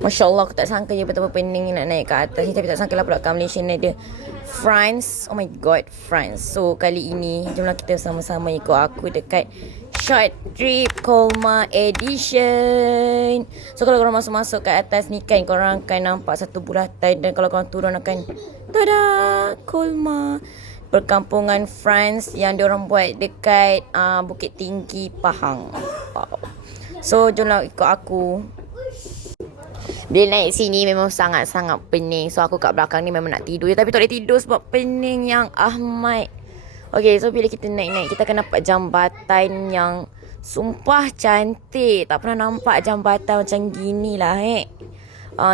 Masya Allah, aku tak sangka je betapa pening nak naik ke atas ni. Tapi tak sangka lah pula kat Malaysia ni ada France. Oh my god, France. So kali ini jomlah kita sama-sama ikut aku dekat Short Trip Kolmar Edition. So kalau korang masuk-masuk kat atas ni kan, korang akan nampak satu bulatan. Dan kalau korang turun akan tada, Kolmar, perkampungan France yang diorang buat dekat Bukit Tinggi Pahang. Wow. So jomlah ikut aku. Bila naik sini memang sangat-sangat pening. So aku kat belakang ni memang nak tidur je, tapi tak boleh tidur sebab pening yang ahmad. Okay, so bila kita naik-naik, kita akan nampak jambatan yang sumpah cantik. Tak pernah nampak jambatan macam gini lah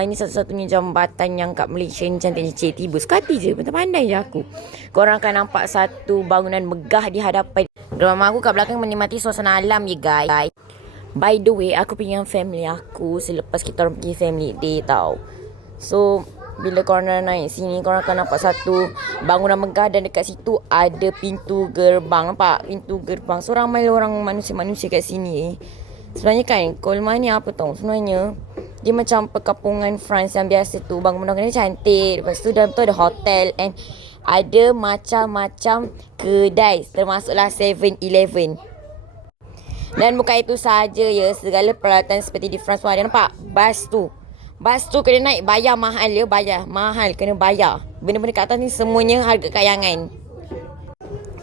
ini satu-satunya jambatan yang kat Malaysia ni cantik. Tiba sekali je, pandai je aku. Korang akan nampak satu bangunan megah di hadapan. Rumah aku kat belakang menikmati suasana alam je guys. By the way, aku pergi dengan family aku selepas kita orang pergi family day tau. So, bila korang dah naik sini, korang akan nampak satu bangunan megah dan dekat situ ada pintu gerbang. Nampak? Pintu gerbang. So, ramai orang manusia-manusia kat sini. Sebenarnya kan, Kolmar ni apa tau? Sebenarnya, dia macam perkampungan France yang biasa tu. Bangunan-bangunan ni cantik. Lepas tu, dalam tu ada hotel and ada macam-macam kedai. Termasuklah 7-Eleven. Dan bukan itu saja ya, segala peralatan seperti di France pun ada. Nampak? Bas tu kena naik, bayar mahal ya, mahal, kena bayar. Benda-benda kat atas ni semuanya harga kayangan.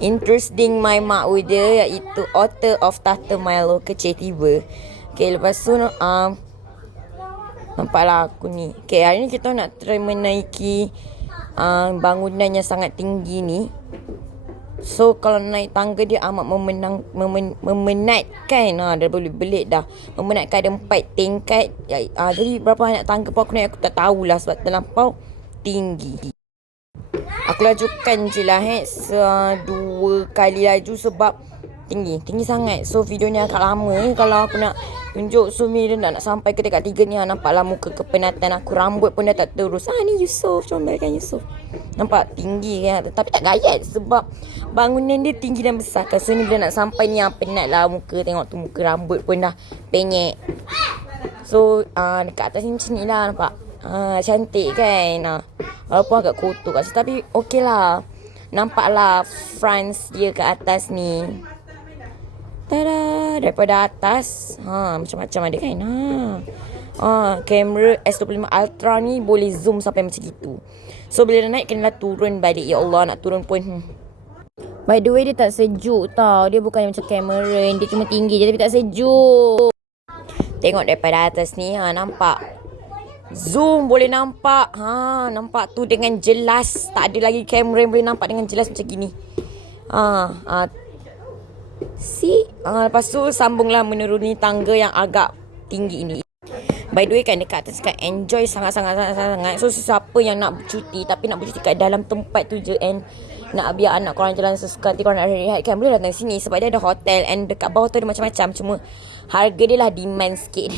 Interesting my mak uda, iaitu author of Tata Milo kecil tiba. Okay, lepas tu nampaklah aku ni. Okay, hari ni kita nak try menaiki bangunan yang sangat tinggi ni. So kalau naik tangga dia amat memenatkan. Dah boleh belit dah. Memenatkan ada 4 tingkat. Jadi berapa banyak tangga pun aku naik aku tak tahulah sebab terlampau tinggi. Aku lajukan je lah 2 kali laju sebab tinggi sangat. So video ni agak lama kalau aku nak tunjuk. So bila nak sampai ke dekat 3 ni, nampaklah muka kepenatan aku. Rambut pun dah tak terus. Ni Yusof, comel-kan Yusof. Nampak tinggi kan, tapi tak gayat sebab bangunan dia tinggi dan besar kan. So ni bila nak sampai ni penat lah muka. Tengok tu muka, rambut pun dah penyek. So dekat atas ni macam ni lah, nampak. Cantik kan. Walaupun agak kotor kat situ, tapi okey lah. Nampaklah France dia kat atas ni. Tada, daripada atas macam-macam ada kan. Kamera S25 Ultra ni boleh zoom sampai macam gitu. So bila dah naik kenalah turun balik. Ya Allah, nak turun pun by the way dia tak sejuk tau. Dia bukan macam kamera, dia cuma tinggi je tapi tak sejuk. Tengok daripada atas ni, nampak zoom boleh nampak. Nampak tu dengan jelas. Tak ada lagi kamera yang boleh nampak dengan jelas macam gini. See? Lepas tu sambunglah menuruni tangga yang agak tinggi ini. By the way kan, dekat atas kan enjoy sangat-sangat. So siapa yang nak bercuti tapi nak bercuti kat dalam tempat tu je and nak biar anak korang jalan sesuka hati korang nak rehat kan, boleh datang sini sebab dia ada hotel and dekat bawah tu ada macam-macam. Cuma harga dia lah demand sikit.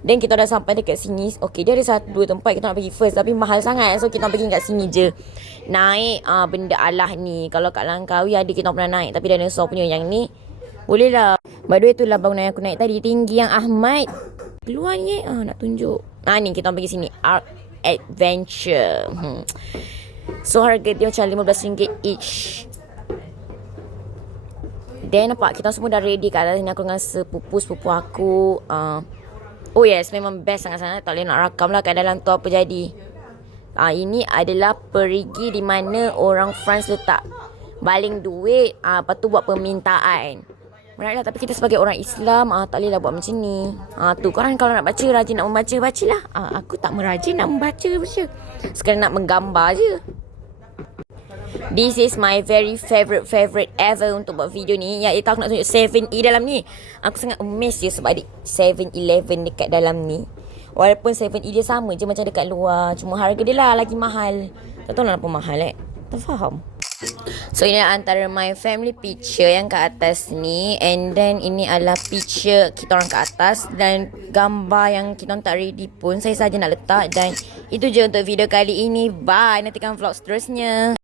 Dan kita dah sampai dekat sini. Okay, dia ada 1-2 tempat kita nak pergi first tapi mahal sangat. So kita nak pergi kat sini je. Naik benda Allah ni. Kalau kat Langkawi ada kita pernah naik, tapi dinosaur punya yang ni boleh lah. By the way, itulah bangunan yang aku naik tadi, tinggi yang ahmad. Keluar ni nak tunjuk. Ni kita pergi sini, Ark Adventure. So harga dia macam RM15 each. Then nampak kita semua dah ready kat atas ni. Aku dengan sepupu aku. Oh yes, memang best sangat-sangat. Tak boleh nak rakam lah kat dalam tu apa jadi. Ini adalah perigi di mana orang France letak baling duit. Lepas tu buat permintaan. Menarik lah, tapi kita sebagai orang Islam tak boleh lah buat macam ni. Tu korang kalau nak baca, rajin nak membaca, bacalah. Aku tak merajin nak membaca. Sekarang nak menggambar je. This is my very favorite ever untuk buat video ni. Iaitu aku nak tunjuk 7E dalam ni. Aku sangat amazed je sebab ada 7-Eleven dekat dalam ni. Walaupun 7E dia sama je macam dekat luar. Cuma harga dia lah lagi mahal. Tak tahu lah kenapa mahal tak faham. So ini antara my family picture yang kat atas ni. And then ini adalah picture kita orang kat atas. Dan gambar yang kita orang tak ready pun saya saja nak letak. Dan itu je untuk video kali ini. Bye, nantikan vlog seterusnya.